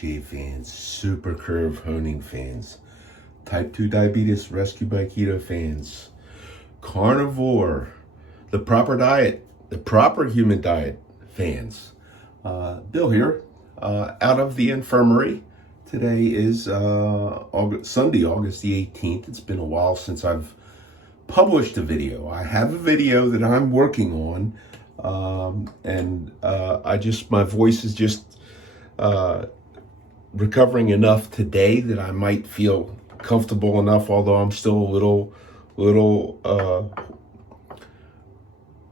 shave fans, super curve honing fans, type 2 diabetes rescue by keto fans, carnivore, the proper diet, the proper human diet fans. Bill here, out of the infirmary. Today is Sunday, August the 18th. It's been a while since I've published a video. I have a video that I'm working on, my voice is just recovering enough today that I might feel comfortable enough, although I'm still a little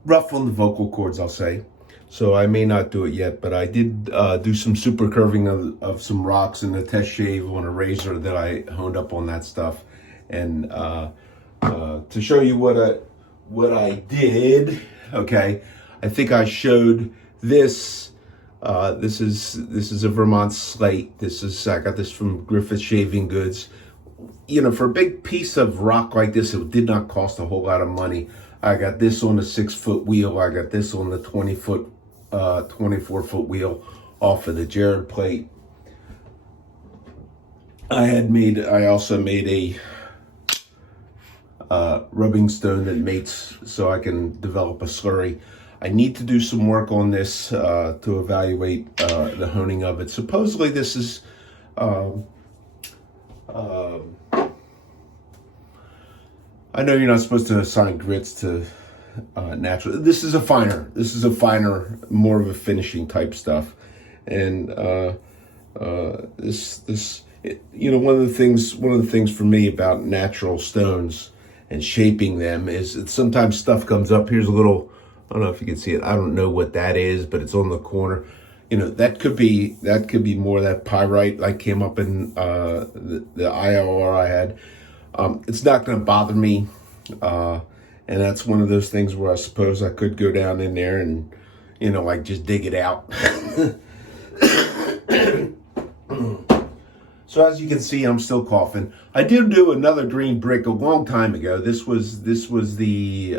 rough on the vocal cords, I'll say. So I may not do it yet, but I did do some super curving of some rocks and a test shave on a razor that I honed up on that stuff. And to show you what I did, okay, I think I showed this. This is a Vermont slate. I got this from Griffith Shaving Goods. You know, for a big piece of rock like this, it did not cost a whole lot of money. I got this on a 6-foot wheel. I got this on the 24-foot wheel off of the Jared plate. I also made a rubbing stone that mates so I can develop a slurry. I need to do some work on this to evaluate the honing of it. Supposedly this is I know you're not supposed to assign grits to natural. This is a finer, more of a finishing type stuff. And one of the things for me about natural stones and shaping them is that sometimes stuff comes up. Here's a little, I don't know if you can see it. I don't know what that is, but it's on the corner. You know, that could be more of that pyrite like came up in the ILR I had. It's not going to bother me. And that's one of those things where I suppose I could go down in there and, you know, like just dig it out. So as you can see, I'm still coughing. I did do another green brick a long time ago. This was the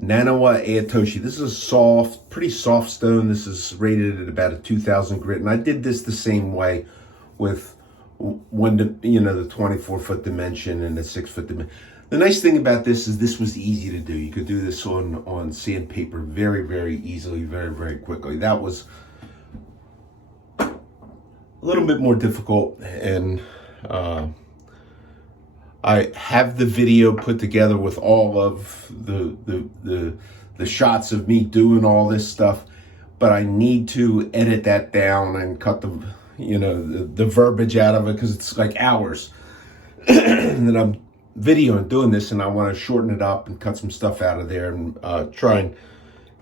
Nanawa Aotoshi. This is a pretty soft stone. This is rated at about a 2,000 grit. And I did this the same way with the 24-foot dimension and the 6-foot dimension. The nice thing about this is this was easy to do. You could do this on sandpaper very, very easily, very, very quickly. That was a little bit more difficult, and I have the video put together with all of the shots of me doing all this stuff, but I need to edit that down and cut the verbiage out of it, because it's like hours that I'm videoing doing this, and I want to shorten it up and cut some stuff out of there and try and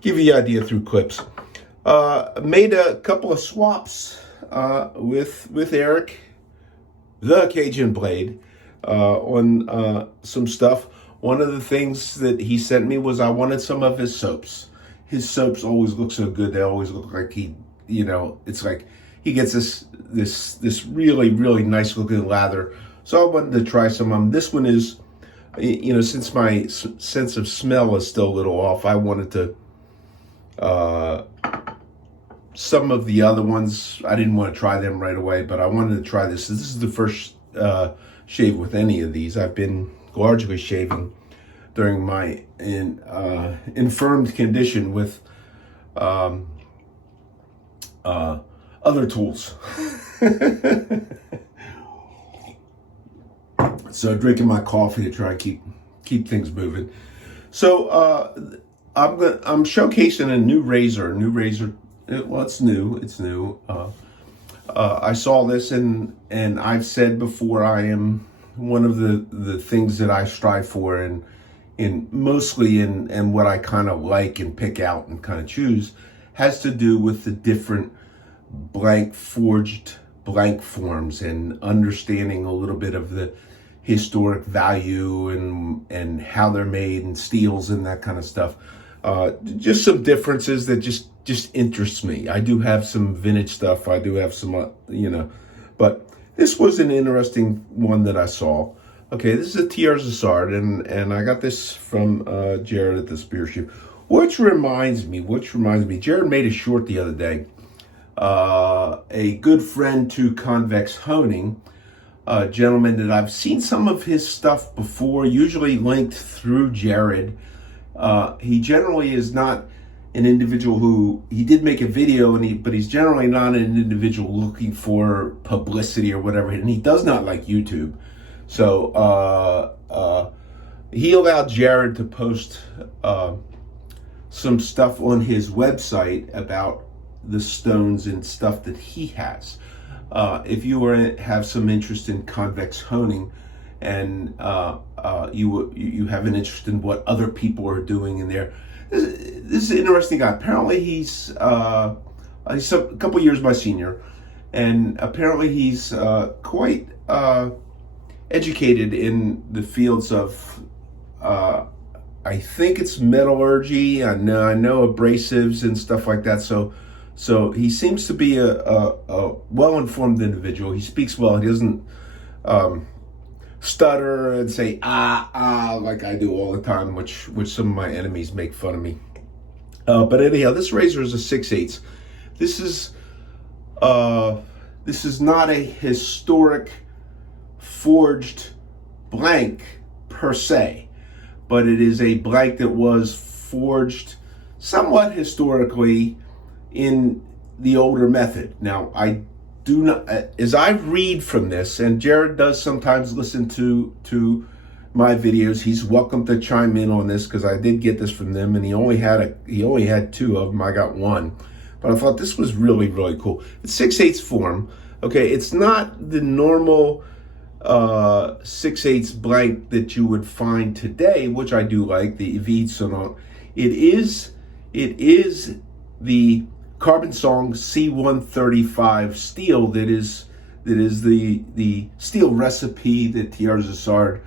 give you the idea through clips. Made a couple of swaps with Eric, the Cajun Blade, on some stuff. One of the things that he sent me was I wanted some of his soaps. His soaps always look so good. They always look like it's like he gets this really, really nice looking lather. So I wanted to try some of them. This one is, since my sense of smell is still a little off, I wanted to, some of the other ones, I didn't want to try them right away, but I wanted to try this. This is the first shave with any of these. I've been largely shaving during my infirmed condition with other tools. So drinking my coffee to try and keep things moving. So I'm showcasing a new razor. Well, it's new. I saw this, and I've said before, I am one of the things that I strive for, and mostly in what I kind of like and pick out and kind of choose, has to do with the different forged blank forms and understanding a little bit of the historic value and how they're made and steels and that kind of stuff. Just some differences that just interests me. I do have some vintage stuff. I do have some, but this was an interesting one that I saw. Okay, this is a TR Zassard, and I got this from Jared at the Spear Shoe. Which reminds me, Jared made a short the other day a good friend to convex honing, a gentleman that I've seen some of his stuff before, usually linked through Jared. He generally is not an individual who, he did make a video, but he's generally not an individual looking for publicity or whatever, and he does not like YouTube. So he allowed Jared to post some stuff on his website about the stones and stuff that he has. If you have some interest in convex honing, and you have an interest in what other people are doing in there, this is an interesting guy. Apparently he's a couple years my senior, and apparently he's quite educated in the fields of I think it's metallurgy. I know abrasives and stuff like that. So he seems to be a well-informed individual. He speaks well. He doesn't stutter and say like I do all the time, which some of my enemies make fun of me. But anyhow, this razor is a 6/8. This is not a historic forged blank per se, but it is a blank that was forged somewhat historically in the older method. Now, I do not, as I read from this, and Jared does sometimes listen to my videos. He's welcome to chime in on this, because I did get this from them, and he only had 2 of them. I got 1, but I thought this was really, really cool. It's 6/8 form. Okay, it's not the normal 6/8 blank that you would find today, which I do like, the Vide Sonant. It is the Carbon Song C135 steel that is the steel recipe that Thiers-Essard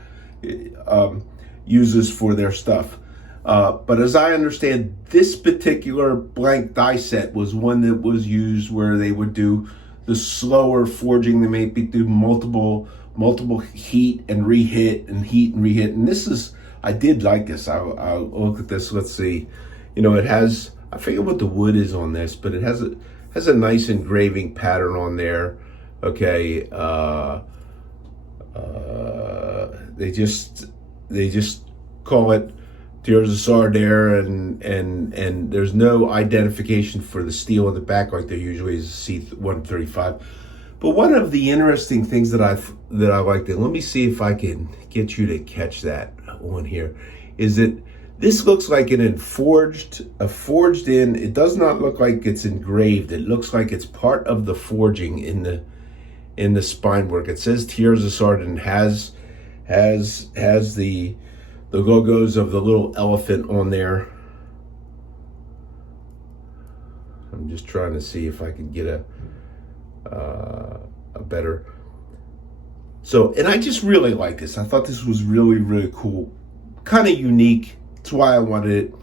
uses for their stuff. But as I understand, this particular blank die set was one that was used where they would do the slower forging. They maybe do multiple heat and reheat and heat and reheat. And this is, I did like this. I'll look at this. Let's see. You know, it has, I forget what the wood is on this, but it has a nice engraving pattern on there. Okay. They just call it Thiers-Essard there, and there's no identification for the steel in the back like there usually is C135. But one of the interesting things that I liked, and let me see if I can get you to catch that on here, is that this looks like forged in. It does not look like it's engraved. It looks like it's part of the forging in the spine work. It says Thiers-Essard and has the logos of the little elephant on there. I'm just trying to see if I can get a better. So, and I just really like this. I thought this was really, really cool, kind of unique. That's why I wanted it.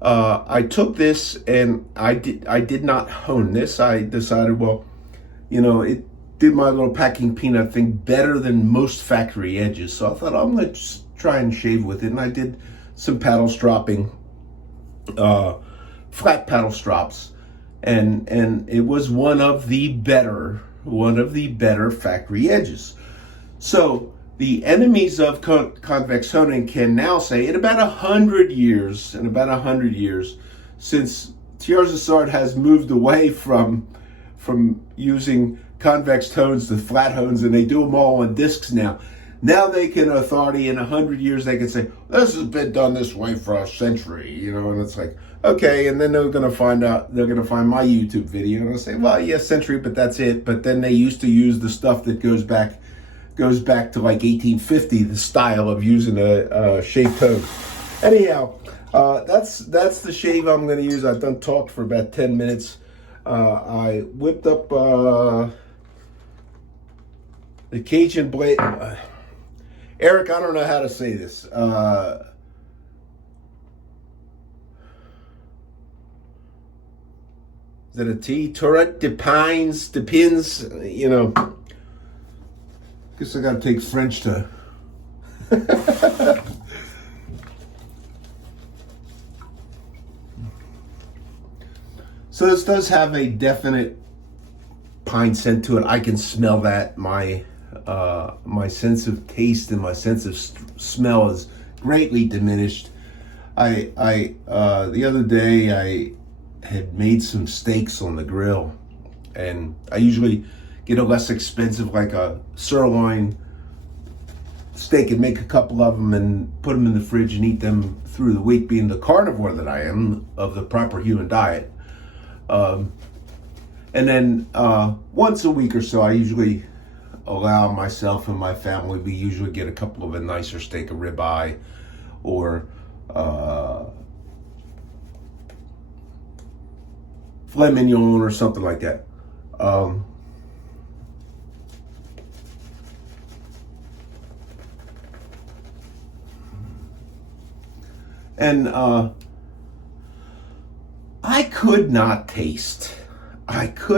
I took this and I did not hone this. I decided, well, you know, it did my little packing peanut thing better than most factory edges. So I thought, I'm going to just try and shave with it. And I did some paddle stropping, flat paddle strops. And it was one of the better factory edges. So the enemies of convex honing can now say, in about 100 years, since Thiers-Essard has moved away from using convex hones to flat hones, and they do them all on discs now. Now they can authority, in 100 years, they can say, this has been done this way for a century, you know, and it's like, okay, and then they're going to find my YouTube video, and they'll say, well, yeah, century, but that's it. But then they used to use the stuff that goes back to like 1850, the style of using a shaved hone. Anyhow, that's the shave I'm going to use. I've done talked for about 10 minutes. I whipped up the Cajun blade. Eric, I don't know how to say this. Is it a T? Tourette depends, you know. Guess I gotta take French to. So this does have a definite pine scent to it. I can smell that. My sense of taste and my sense of smell is greatly diminished. The other day I had made some steaks on the grill, and I usually get a less expensive, like a sirloin steak, and make a couple of them and put them in the fridge and eat them through the week, being the carnivore that I am of the proper human diet. And then once a week or so, I usually allow myself and my family, we usually get a couple of a nicer steak of ribeye or filet mignon or something like that. And I could not taste. In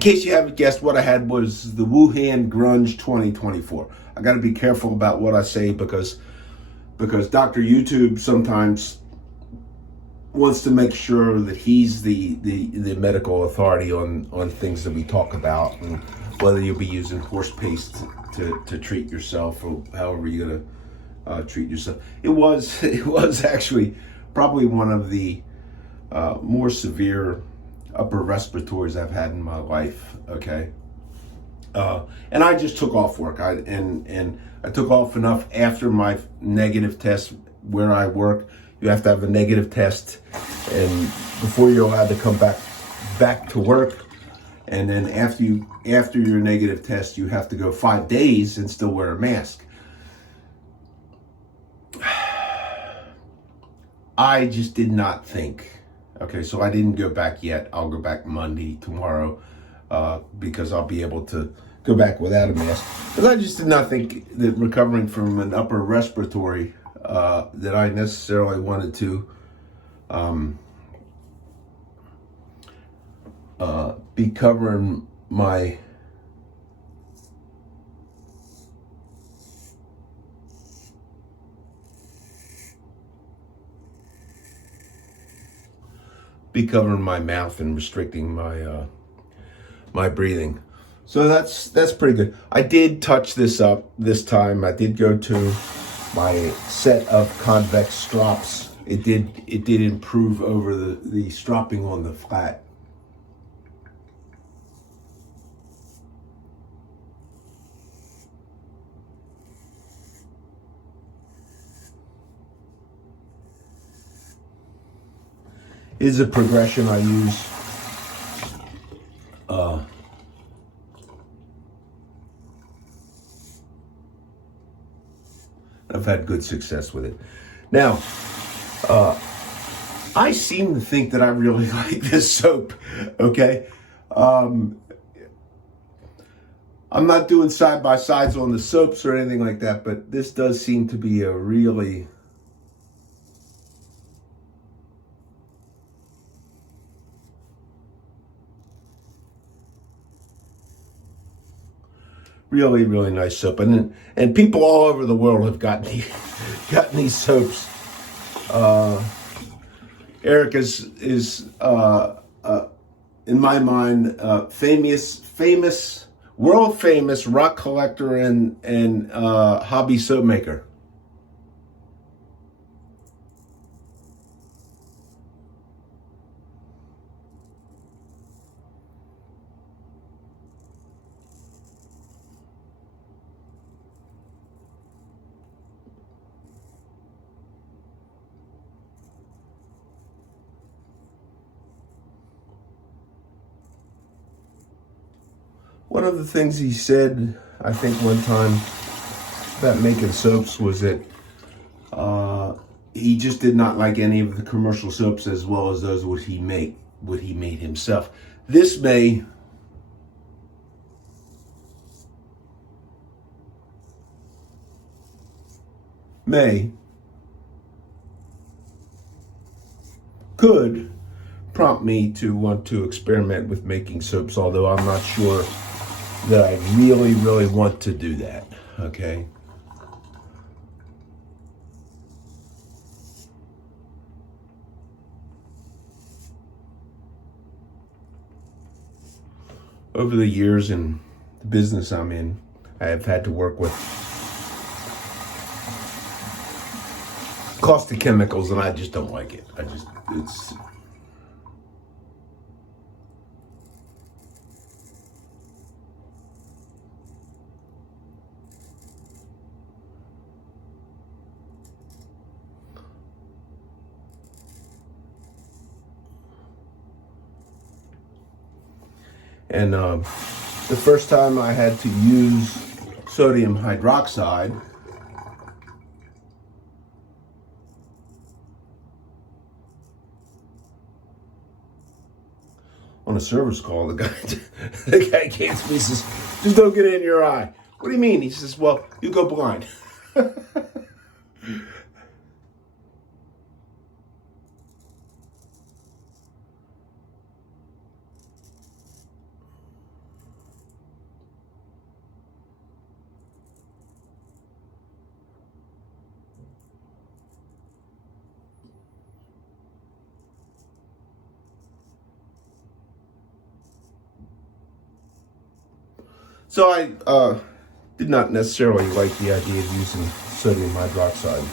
case you haven't guessed, what I had was the Wuhan Grunge 2024. I got to be careful about what I say because Dr. YouTube sometimes wants to make sure that he's the medical authority on things that we talk about, and whether you'll be using horse paste to treat yourself or however you're gonna treat yourself. It was actually probably one of the more severe upper respiratories I've had in my life. Okay, and I just took off work. I took off enough after my negative test. Where I work, you have to have a negative test, and before you're allowed to come back to work. And then after your negative test, you have to go 5 days and still wear a mask. I just did not think. Okay, so I didn't go back yet. I'll go back Monday, tomorrow, because I'll be able to go back without a mask. Because I just did not think that recovering from an upper respiratory that I necessarily wanted to be covering my mouth and restricting my breathing. So that's pretty good. I did touch this up this time. I did go to my set of convex strops. It did improve over the stropping on the flat. Is a progression I use. I've had good success with it. Now, I seem to think that I really like this soap. Okay, I'm not doing side by sides on the soaps or anything like that, but this does seem to be a really really nice soap, and people all over the world have gotten these soaps. Eric is in my mind famous world famous rock collector and hobby soap maker. One of the things he said, I think one time about making soaps was that he just did not like any of the commercial soaps as well as those what he made himself. This could prompt me to want to experiment with making soaps, although I'm not sure that I really want to do that. Okay. over the years in the business I'm in, I have had to work with caustic chemicals, and I just don't like it. It's. And the first time I had to use sodium hydroxide, on a service call, the guy came to me and says, "Just don't get it in your eye." What do you mean? He says, "Well, you go blind." So I did not necessarily like the idea of using sodium hydroxide.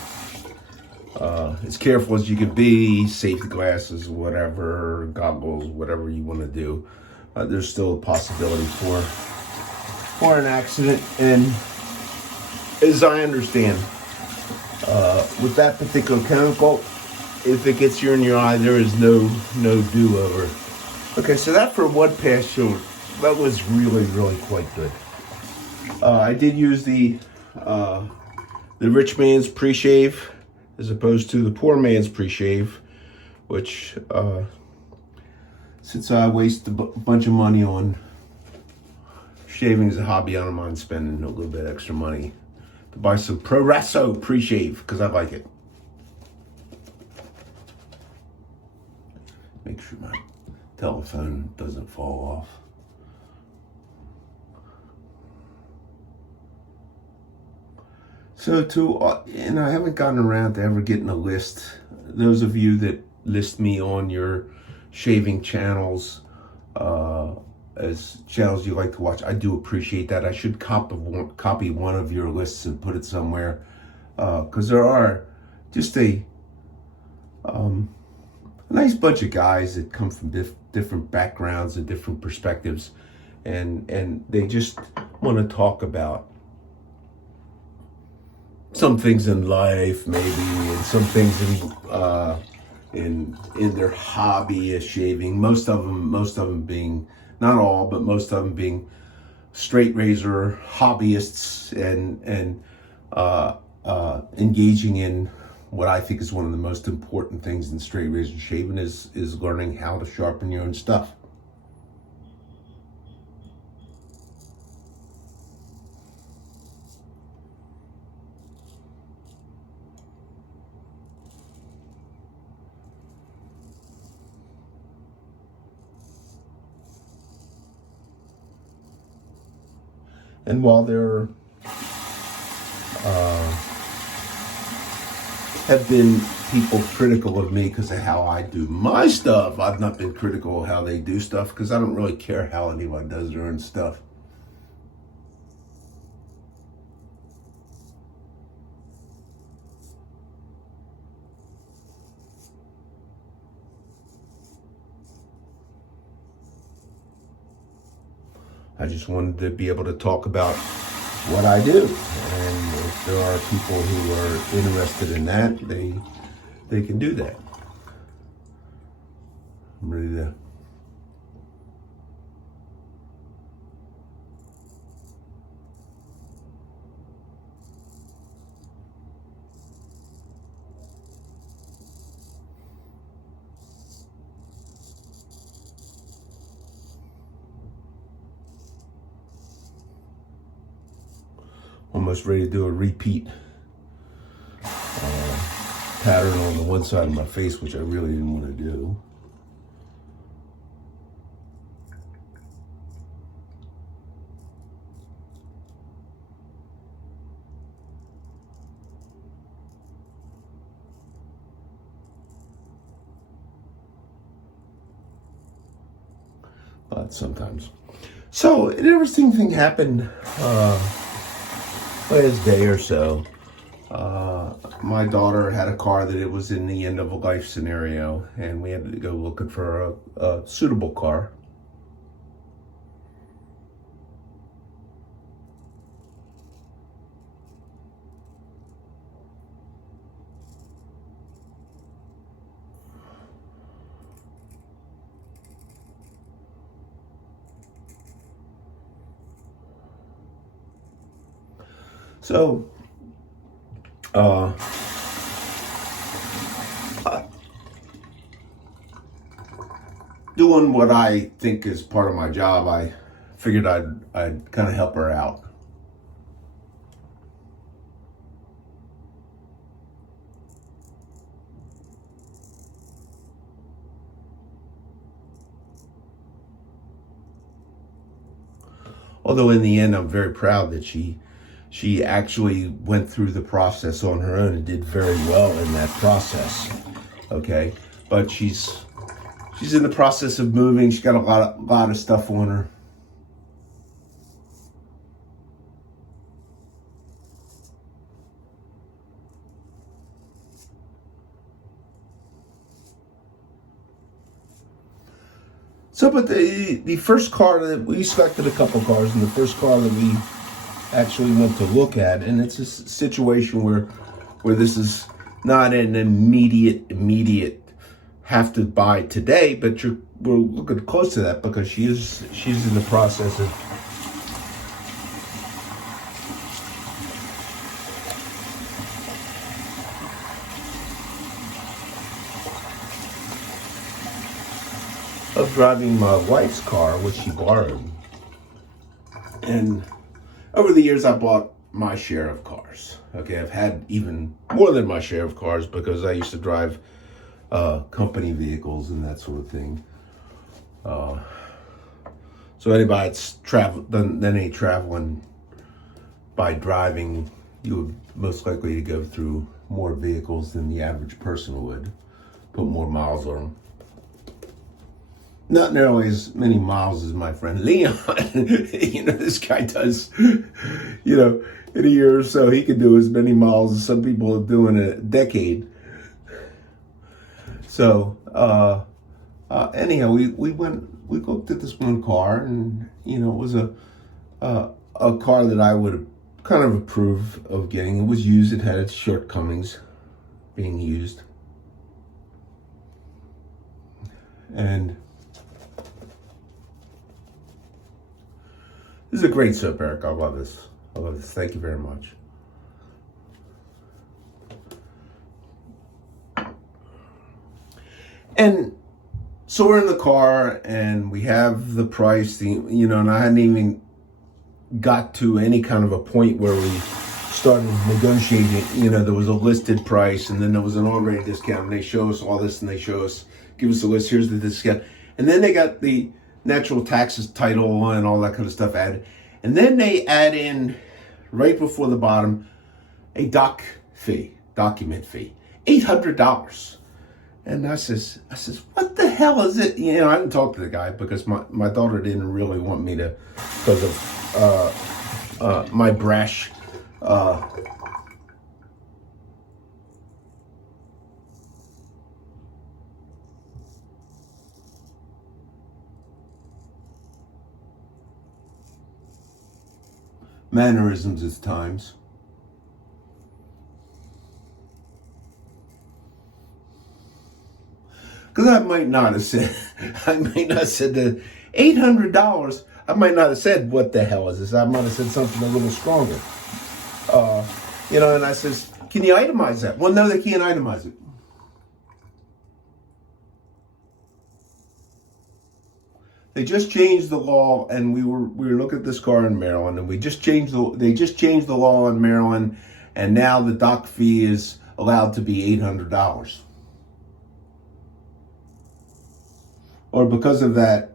As careful as you can be, safety glasses, whatever, goggles, whatever you want to do, there's still a possibility for an accident. And as I understand, with that particular chemical, if it gets you in your eye, there is no do-over. Okay, so that for one pass show, that was really quite good. I did use the rich man's pre-shave as opposed to the poor man's pre-shave, which since I waste a bunch of money on shaving as a hobby, I don't mind spending a little bit extra money to buy some Progresso pre-shave because I like it. Make sure my telephone doesn't fall off. So and I haven't gotten around to ever getting a list. Those of you that list me on your shaving channels as channels you like to watch, I do appreciate that. I should copy one of your lists and put it somewhere, because there are just a nice bunch of guys that come from different backgrounds and different perspectives, and they just want to talk about some things in life, maybe, and some things in their hobby as shaving. Most of them being, not all, but most of them being straight razor hobbyists and engaging in what I think is one of the most important things in straight razor shaving is learning how to sharpen your own stuff. And while there have been people critical of me because of how I do my stuff, I've not been critical of how they do stuff because I don't really care how anyone does their own stuff. I just wanted to be able to talk about what I do, and if there are people who are interested in that, they can do that. I'm ready to almost ready to do a repeat pattern on the one side of my face, which I really didn't want to do. But sometimes. So an interesting thing happened last day or so. My daughter had a car that it was in the end of a life scenario, and we had to go looking for a suitable car. So, doing what I think is part of my job, I figured I'd kind of help her out. Although in the end, I'm very proud that she actually went through the process on her own and did very well in that process. Okay, but she's in the process of moving. She's got a lot of stuff on her. So, but the first car that we selected a couple cars, and the first car that we actually went to look at, and it's a situation where this is not an immediate have to buy today, but we're looking close to that because she's in the process of driving my wife's car, which she borrowed. And over the years, I bought my share of cars. Okay, I've had even more than my share of cars because I used to drive company vehicles and that sort of thing. So anybody that's done any traveling by driving, you would most likely to go through more vehicles than the average person would, put more miles on them. Not nearly as many miles as my friend Leon. This guy does, in a year or so, he could do as many miles as some people do in a decade. So, anyhow, we looked at this one car, and, it was a car that I would kind of approve of getting. It was used. It had its shortcomings being used. And this is a great soap, Eric. I love this. Thank you very much. And so we're in the car, and we have the price, and I hadn't even got to any kind of a point where we started negotiating. There was a listed price, and then there was an already discount, and they show us all this, and they give us a list, here's the discount. And then they got the natural taxes title and all that kind of stuff added. And then they add in, right before the bottom, a document fee, $800. And I says, what the hell is it? I didn't talk to the guy because my daughter didn't really want me to, because of my brash mannerisms at times. Because I might not have said the $800. I might not have said, what the hell is this? I might have said something a little stronger. And I says, can you itemize that? Well, no, they can't itemize it. They just changed the law, and we were looking at this car in Maryland, and they just changed the law in Maryland, and now the doc fee is allowed to be $800. Or because of that,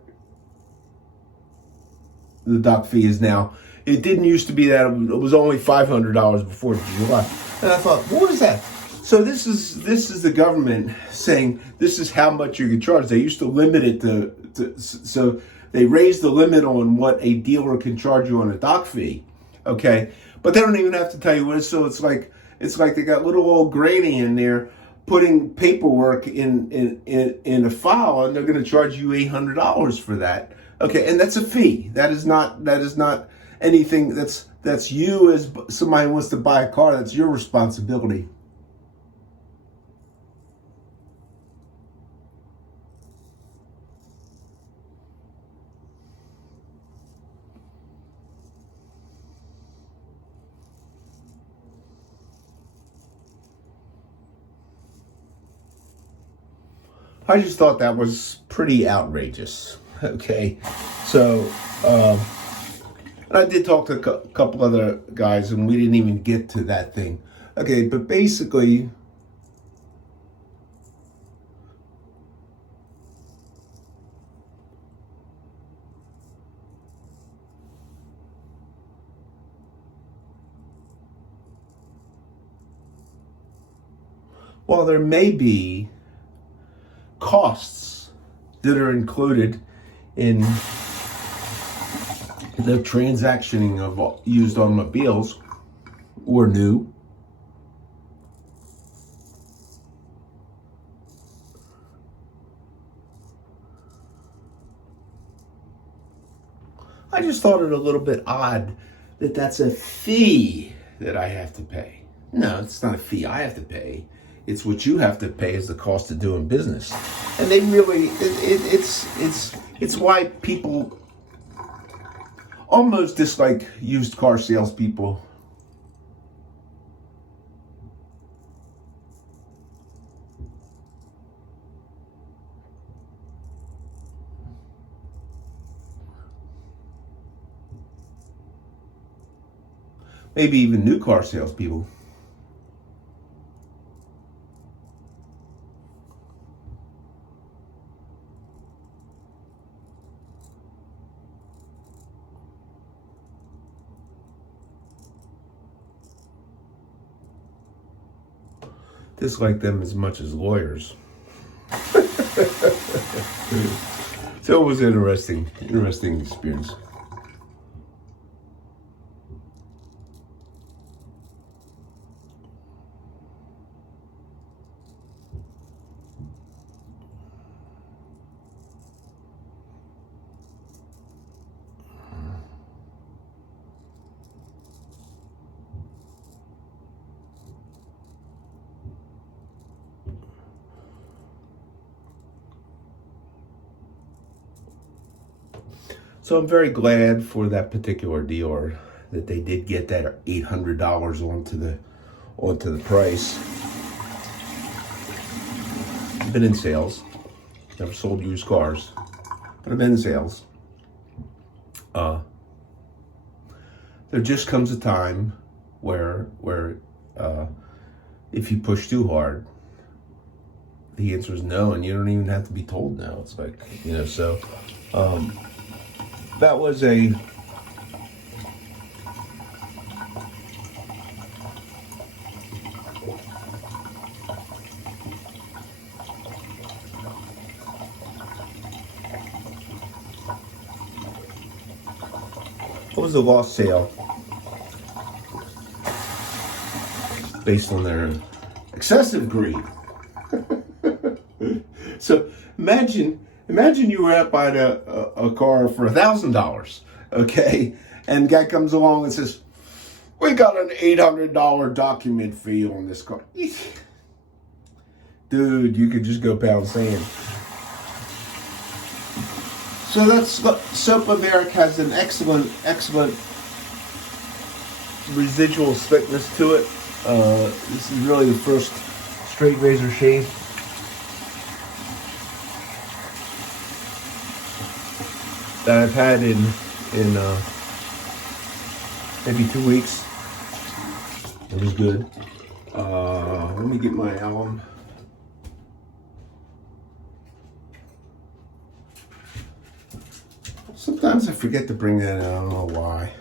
the doc fee is now, it didn't used to be that, it was only $500 before July. And I thought, what is that? So this is the government saying this is how much you can charge. They used to limit it to so they raised the limit on what a dealer can charge you on a dock fee. Okay, but they don't even have to tell you what it is. So it's like they got little old Granny in there putting paperwork in a file, and they're going to charge you $800 for that. Okay, and that's a fee. That is not anything. That's you as somebody who wants to buy a car. That's your responsibility. I just thought that was pretty outrageous. Okay, so and I did talk to a couple other guys, and we didn't even get to that thing. Okay, but basically, while there may be costs that are included in the transactioning of used automobiles or new, I just thought it a little bit odd that that's a fee that I have to pay. No, it's not a fee I have to pay. It's what you have to pay as the cost of doing business. And they really, it's why people almost dislike used car salespeople. Maybe even new car salespeople. Dislike them as much as lawyers. So it was an interesting experience. So I'm very glad for that particular dealer that they did get that $800 onto the price. I've been in sales, never sold used cars, but I've been in sales. There just comes a time where if you push too hard, the answer is no, and you don't even have to be told no. It's like, so that was a lost sale based on their excessive greed. So imagine you were out buying a car for $1,000, okay? And guy comes along and says, "We got an $800 document fee on this car." Dude, you could just go pound sand. So Soap of Eric has an excellent residual thickness to it. This is really the first straight razor shave that I've had in maybe 2 weeks. It was good. Let me get my alum. Sometimes I forget to bring that in. I don't know why.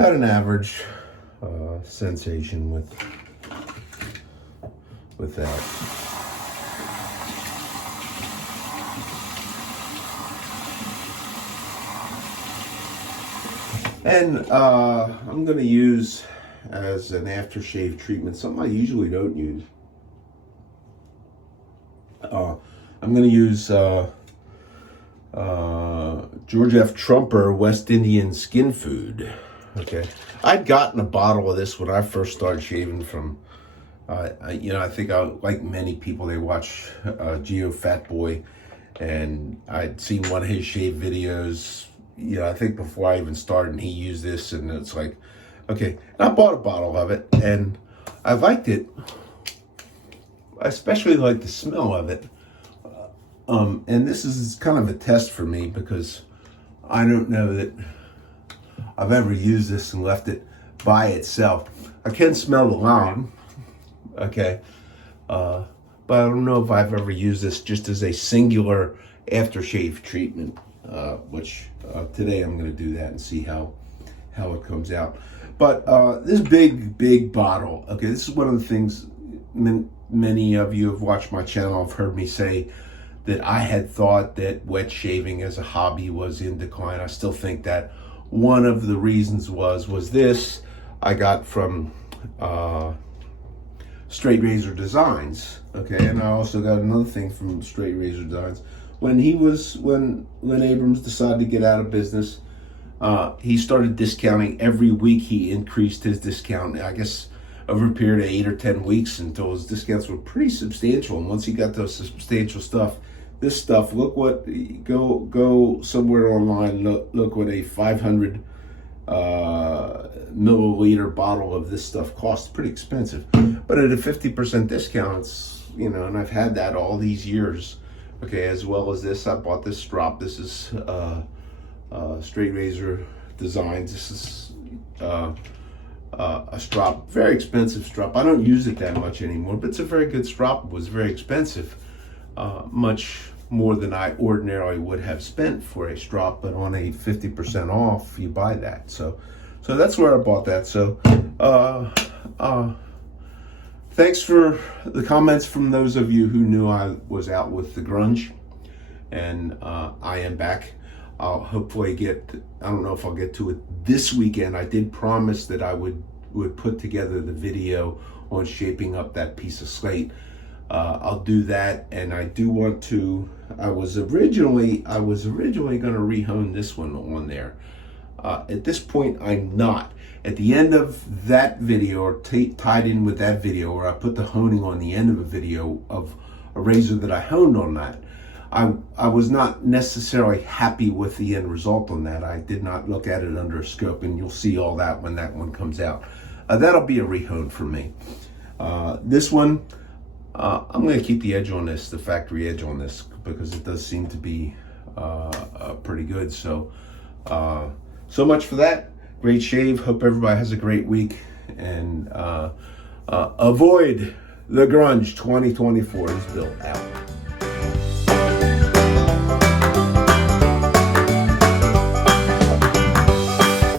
About an average sensation with that. And I'm going to use as an aftershave treatment something I usually don't use. I'm going to use George F. Trumper West Indian Skin Food. Okay, I'd gotten a bottle of this when I first started shaving from, I think like many people, they watch Geo Fat Boy, and I'd seen one of his shave videos, I think before I even started, and he used this, and it's like, okay, and I bought a bottle of it, and I liked it. I especially like the smell of it. And this is kind of a test for me because I don't know that I've ever used this and left it by itself. I can smell the lime, okay, but I don't know if I've ever used this just as a singular aftershave treatment, which today I'm going to do that and see how it comes out. But this big bottle, okay, this is one of the things many of you have watched my channel have heard me say that I had thought that wet shaving as a hobby was in decline. I still think that. One of the reasons was this I got from Straight Razor Designs, okay, and I also got another thing from Straight Razor Designs. When Abrams decided to get out of business, he started discounting every week. He increased his discount, I guess, over a period of 8 or 10 weeks until his discounts were pretty substantial. And once he got those substantial stuff, this stuff, look what, go somewhere online, look what a 500 milliliter bottle of this stuff costs. Pretty expensive. But at a 50% discount, it's, and I've had that all these years. Okay, as well as this, I bought this strop. This is Straight Razor Designs. This is a strop, very expensive strop. I don't use it that much anymore, but it's a very good strop. It was very expensive. Much more than I ordinarily would have spent for a strop, but on a 50% off, you buy that. So that's where I bought that. So thanks for the comments from those of you who knew I was out with the grunge, and I am back. I'll hopefully I don't know if I'll get to it this weekend. I did promise that I would put together the video on shaping up that piece of slate. I'll do that, and I do want to. I was originally going to rehone this one on there. At this point, I'm not. At the end of that video, or tied in with that video, where I put the honing on the end of a video of a razor that I honed on that, I was not necessarily happy with the end result on that. I did not look at it under a scope, and you'll see all that when that one comes out. That'll be a rehone for me. This one, I'm going to keep the edge on this, the factory edge on this, because it does seem to be pretty good. So much for that. Great shave. Hope everybody has a great week, and avoid the grunge. 2024 is built out.